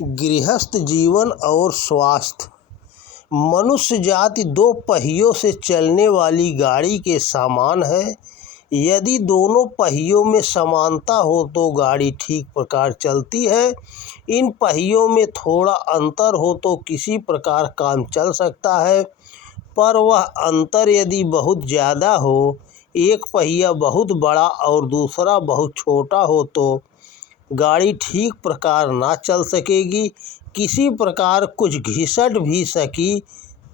गृहस्थ जीवन और स्वास्थ्य। मनुष्य जाति दो पहियों से चलने वाली गाड़ी के समान है। यदि दोनों पहियों में समानता हो तो गाड़ी ठीक प्रकार चलती है। इन पहियों में थोड़ा अंतर हो तो किसी प्रकार काम चल सकता है, पर वह अंतर यदि बहुत ज़्यादा हो, एक पहिया बहुत बड़ा और दूसरा बहुत छोटा हो, तो गाड़ी ठीक प्रकार ना चल सकेगी। किसी प्रकार कुछ घिसट भी सकी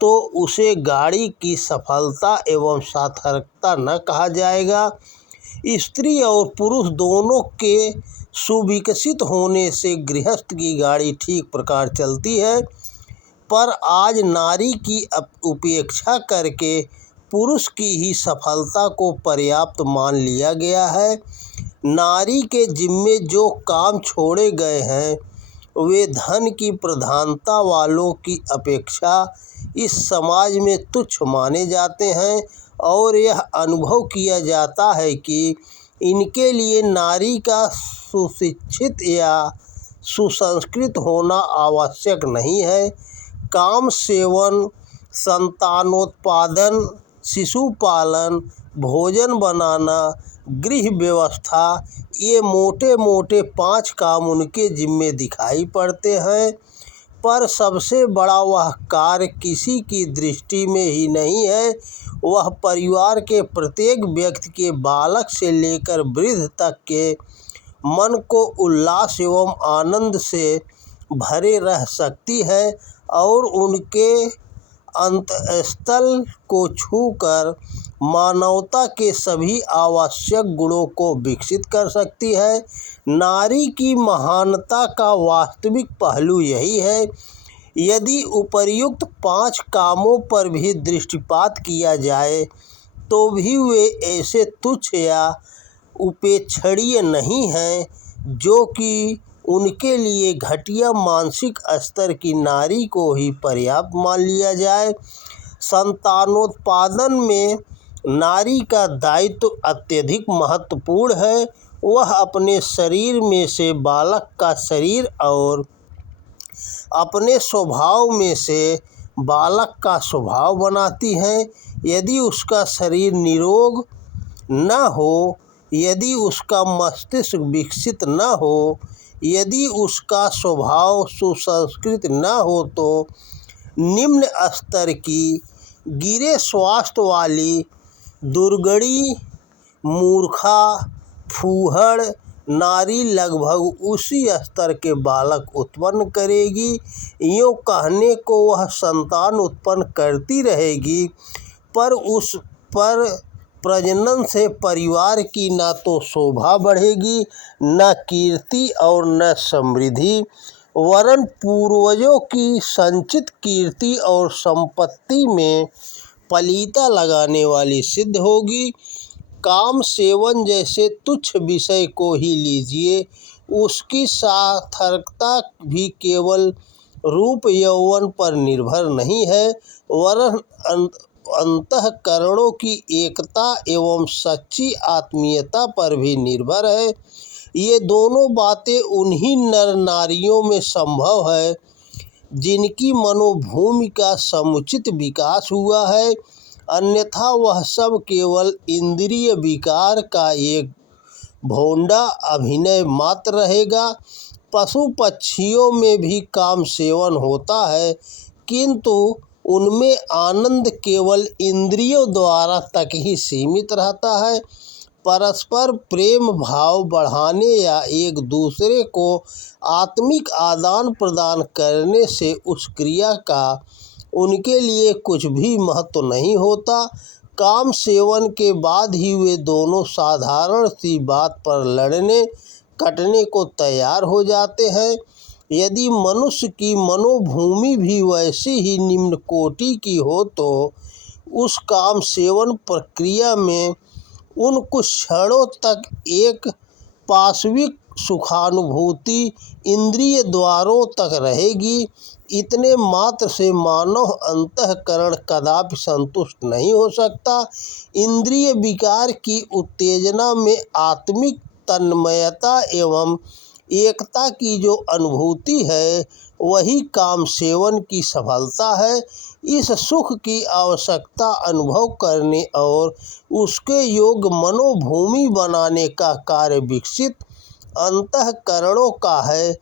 तो उसे गाड़ी की सफलता एवं सार्थकता न कहा जाएगा। स्त्री और पुरुष दोनों के सुविकसित होने से गृहस्थ की गाड़ी ठीक प्रकार चलती है, पर आज नारी की उपेक्षा करके पुरुष की ही सफलता को पर्याप्त मान लिया गया है। नारी के जिम्मे जो काम छोड़े गए हैं वे धन की प्रधानता वालों की अपेक्षा इस समाज में तुच्छ माने जाते हैं और यह अनुभव किया जाता है कि इनके लिए नारी का सुशिक्षित या सुसंस्कृत होना आवश्यक नहीं है। काम सेवन, संतानोत्पादन, शिशु पालन, भोजन बनाना, गृह व्यवस्था, ये मोटे मोटे 5 काम उनके जिम्मे दिखाई पड़ते हैं, पर सबसे बड़ा वह कार्य किसी की दृष्टि में ही नहीं है। वह परिवार के प्रत्येक व्यक्ति के बालक से लेकर वृद्ध तक के मन को उल्लास एवं आनंद से भरे रह सकती है और उनके अंतःस्थल को छूकर मानवता के सभी आवश्यक गुणों को विकसित कर सकती है। नारी की महानता का वास्तविक पहलू यही है। यदि उपर्युक्त 5 कामों पर भी दृष्टिपात किया जाए तो भी वे ऐसे तुच्छ या उपेक्षणीय नहीं हैं जो कि उनके लिए घटिया मानसिक स्तर की नारी को ही पर्याप्त मान लिया जाए। संतानोत्पादन में नारी का दायित्व अत्यधिक महत्वपूर्ण है। वह अपने शरीर में से बालक का शरीर और अपने स्वभाव में से बालक का स्वभाव बनाती है। यदि उसका शरीर निरोग न हो, यदि उसका मस्तिष्क विकसित न हो, यदि उसका स्वभाव सुसंस्कृत न हो तो निम्न स्तर की, गिरे स्वास्थ्य वाली, दुर्गुणी, मूर्खा, फूहड़ नारी लगभग उसी स्तर के बालक उत्पन्न करेगी। यूँ कहने को वह संतान उत्पन्न करती रहेगी, पर उस पर प्रजनन से परिवार की न तो शोभा बढ़ेगी, न कीर्ति और न समृद्धि, वरन पूर्वजों की संचित कीर्ति और संपत्ति में पलीता लगाने वाली सिद्ध होगी। काम सेवन जैसे तुच्छ विषय को ही लीजिए, उसकी सार्थकता भी केवल रूप यौवन पर निर्भर नहीं है, वरन अंतःकरणों की एकता एवं सच्ची आत्मीयता पर भी निर्भर है। ये दोनों बातें उन्हीं नर नारियों में संभव है जिनकी मनोभूमि का समुचित विकास हुआ है, अन्यथा वह सब केवल इंद्रिय विकार का एक भोंडा अभिनय मात्र रहेगा। पशु पक्षियों में भी काम सेवन होता है, किंतु उनमें आनंद केवल इंद्रियों द्वारा तक ही सीमित रहता है। परस्पर प्रेम भाव बढ़ाने या एक दूसरे को आत्मिक आदान प्रदान करने से उस क्रिया का उनके लिए कुछ भी महत्व नहीं होता। काम सेवन के बाद ही वे दोनों साधारण सी बात पर लड़ने कटने को तैयार हो जाते हैं। यदि मनुष्य की मनोभूमि भी वैसी ही निम्न कोटि की हो तो उस काम सेवन प्रक्रिया में उन कुछ क्षणों तक एक पाशविक सुखानुभूति इंद्रिय द्वारों तक रहेगी। इतने मात्र से मानव अंतःकरण कदापि संतुष्ट नहीं हो सकता। इंद्रिय विकार की उत्तेजना में आत्मिक तन्मयता एवं एकता की जो अनुभूति है वही काम सेवन की सफलता है। इस सुख की आवश्यकता अनुभव करने और उसके योग मनोभूमि बनाने का कार्य विकसित अंतःकरणों का है,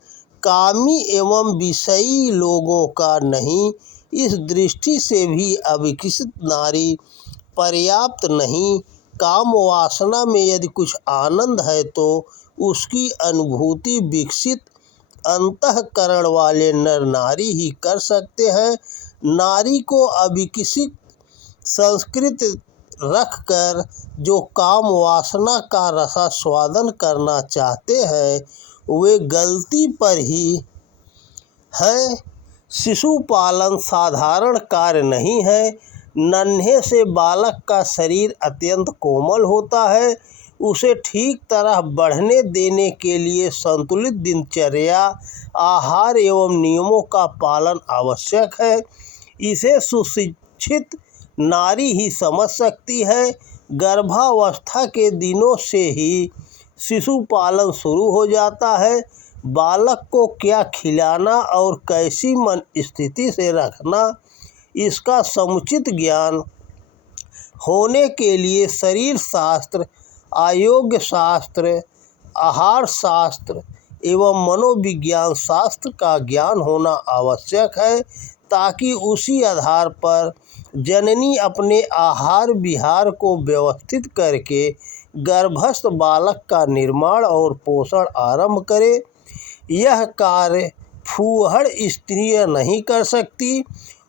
कामी एवं विषयी लोगों का नहीं। इस दृष्टि से भी अविकसित नारी पर्याप्त नहीं। काम वासना में यदि कुछ आनंद है तो उसकी अनुभूति विकसित अंतःकरण वाले नर नारी ही कर सकते हैं। नारी को अविकसित संस्कृत रखकर जो काम वासना का रसास्वादन करना चाहते हैं वे गलती पर ही है। शिशु पालन साधारण कार्य नहीं है। नन्हे से बालक का शरीर अत्यंत कोमल होता है। उसे ठीक तरह बढ़ने देने के लिए संतुलित दिनचर्या, आहार एवं नियमों का पालन आवश्यक है। इसे सुशिक्षित नारी ही समझ सकती है। गर्भावस्था के दिनों से ही शिशु पालन शुरू हो जाता है। बालक को क्या खिलाना और कैसी मन स्थिति से रखना, इसका समुचित ज्ञान होने के लिए शरीर शास्त्र, आरोग्य शास्त्र, आहार शास्त्र एवं मनोविज्ञान शास्त्र का ज्ञान होना आवश्यक है, ताकि उसी आधार पर जननी अपने आहार विहार को व्यवस्थित करके गर्भस्थ बालक का निर्माण और पोषण आरंभ करे। यह कार्य फूहड़ स्त्रियां नहीं कर सकती।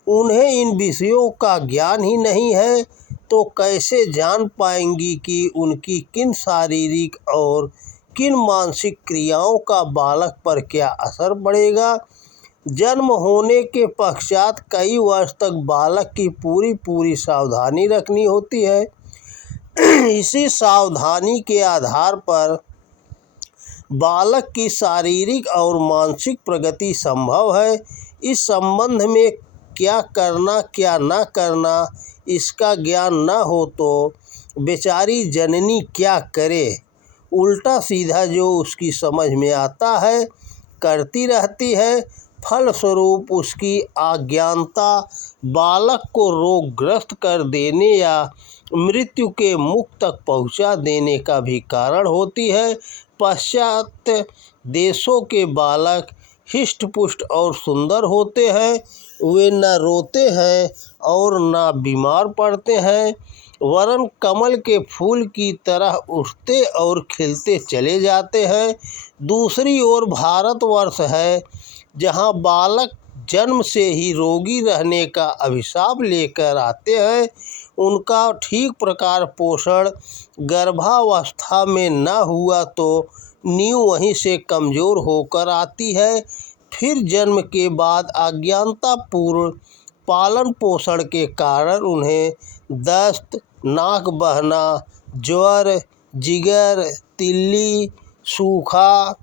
उन्हें इन विषयों का ज्ञान ही नहीं है तो कैसे जान पाएंगी कि उनकी किन शारीरिक और किन मानसिक क्रियाओं का बालक पर क्या असर पड़ेगा। जन्म होने के पश्चात कई वर्ष तक बालक की पूरी सावधानी रखनी होती है। इसी सावधानी के आधार पर बालक की शारीरिक और मानसिक प्रगति संभव है। इस संबंध में क्या करना क्या न करना इसका ज्ञान न हो तो बेचारी जननी क्या करे। उल्टा सीधा जो उसकी समझ में आता है करती रहती है। फलस्वरूप उसकी अज्ञानता बालक को रोगग्रस्त कर देने या मृत्यु के मुख तक पहुंचा देने का भी कारण होती है। पाश्चात्य देशों के बालक हिष्ट-पुष्ट और सुंदर होते हैं। वे न रोते हैं और न बीमार पड़ते हैं, वरन कमल के फूल की तरह उठते और खिलते चले जाते हैं। दूसरी ओर भारतवर्ष है जहाँ बालक जन्म से ही रोगी रहने का अभिशाप लेकर आते हैं। उनका ठीक प्रकार पोषण गर्भावस्था में न हुआ तो नींव वहीं से कमज़ोर होकर आती है। फिर जन्म के बाद अज्ञानतापूर्ण पालन पोषण के कारण उन्हें दस्त, नाक बहना, ज्वर, जिगर, तिल्ली, सूखा,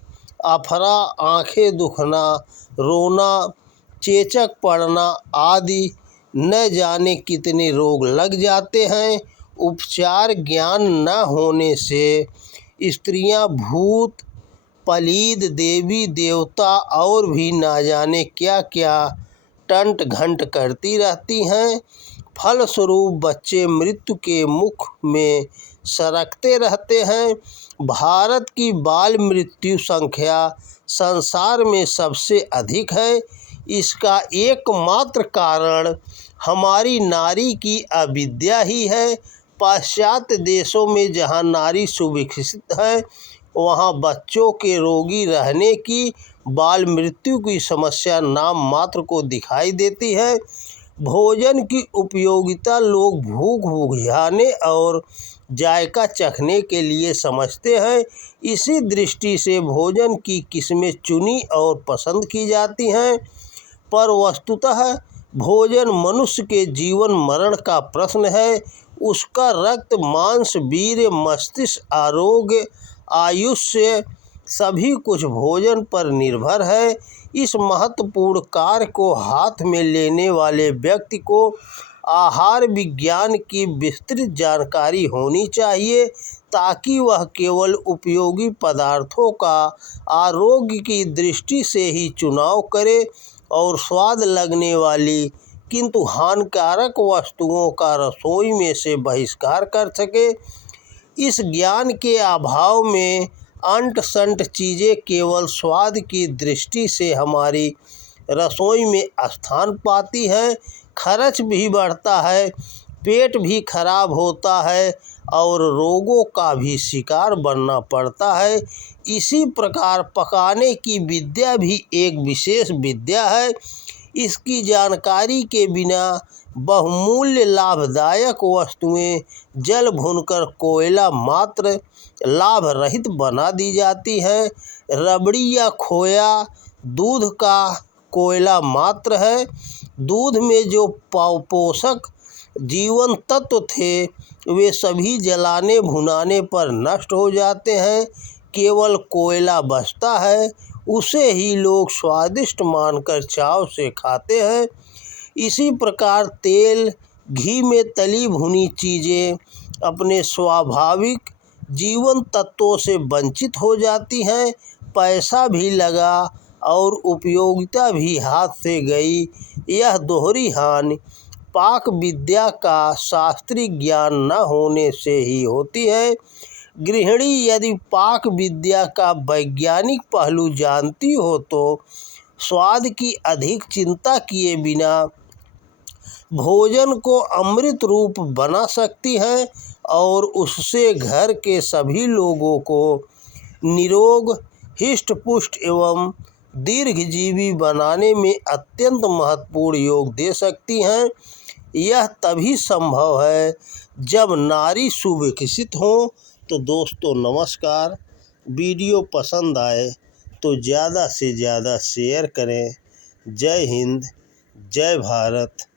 अफरा, आँखें दुखना, रोना, चेचक पड़ना आदि न जाने कितने रोग लग जाते हैं। उपचार ज्ञान न होने से स्त्रियां भूत, पलीद, देवी देवता और भी ना जाने क्या क्या टंट घंट करती रहती हैं। फलस्वरूप बच्चे मृत्यु के मुख में सरकते रहते हैं। भारत की बाल मृत्यु संख्या संसार में सबसे अधिक है। इसका एकमात्र कारण हमारी नारी की अविद्या ही है। पाश्चात्य देशों में जहाँ नारी सुविकसित है वहाँ बच्चों के रोगी रहने की, बाल मृत्यु की समस्या नाम मात्र को दिखाई देती है। भोजन की उपयोगिता लोग भूख बुझाने और जायका चखने के लिए समझते हैं। इसी दृष्टि से भोजन की किस्में चुनी और पसंद की जाती हैं, पर वस्तुतः भोजन मनुष्य के जीवन मरण का प्रश्न है। उसका रक्त, मांस, वीर्य, मस्तिष्क, आरोग्य, आयुष्य सभी कुछ भोजन पर निर्भर है। इस महत्वपूर्ण कार्य को हाथ में लेने वाले व्यक्ति को आहार विज्ञान की विस्तृत जानकारी होनी चाहिए ताकि वह केवल उपयोगी पदार्थों का आरोग्य की दृष्टि से ही चुनाव करे और स्वाद लगने वाली किंतु हानिकारक वस्तुओं का रसोई में से बहिष्कार कर सके। इस ज्ञान के अभाव में अंट संट चीज़ें केवल स्वाद की दृष्टि से हमारी रसोई में स्थान पाती हैं, खर्च भी बढ़ता है, पेट भी खराब होता है और रोगों का भी शिकार बनना पड़ता है। इसी प्रकार पकाने की विद्या भी एक विशेष विद्या है। इसकी जानकारी के बिना बहुमूल्य लाभदायक वस्तुएं जल भूनकर कोयला मात्र लाभ रहित बना दी जाती हैं। रबड़ी या खोया दूध का कोयला मात्र है। दूध में जो पोषक जीवन तत्व थे वे सभी जलाने भुनाने पर नष्ट हो जाते हैं, केवल कोयला बचता है, उसे ही लोग स्वादिष्ट मानकर चाव से खाते हैं। इसी प्रकार तेल घी में तली भुनी चीज़ें अपने स्वाभाविक जीवन तत्वों से वंचित हो जाती हैं, पैसा भी लगा और उपयोगिता भी हाथ से गई। यह दोहरी हानि पाक विद्या का शास्त्रीय ज्ञान न होने से ही होती है। गृहिणी यदि पाक विद्या का वैज्ञानिक पहलू जानती हो तो स्वाद की अधिक चिंता किए बिना भोजन को अमृत रूप बना सकती है और उससे घर के सभी लोगों को निरोग हिष्ट पुष्ट एवं दीर्घजीवी बनाने में अत्यंत महत्वपूर्ण योग दे सकती हैं। यह तभी संभव है जब नारी सुविकसित हो। तो दोस्तों नमस्कार, वीडियो पसंद आए तो ज़्यादा से ज़्यादा शेयर करें। जय हिंद, जय भारत।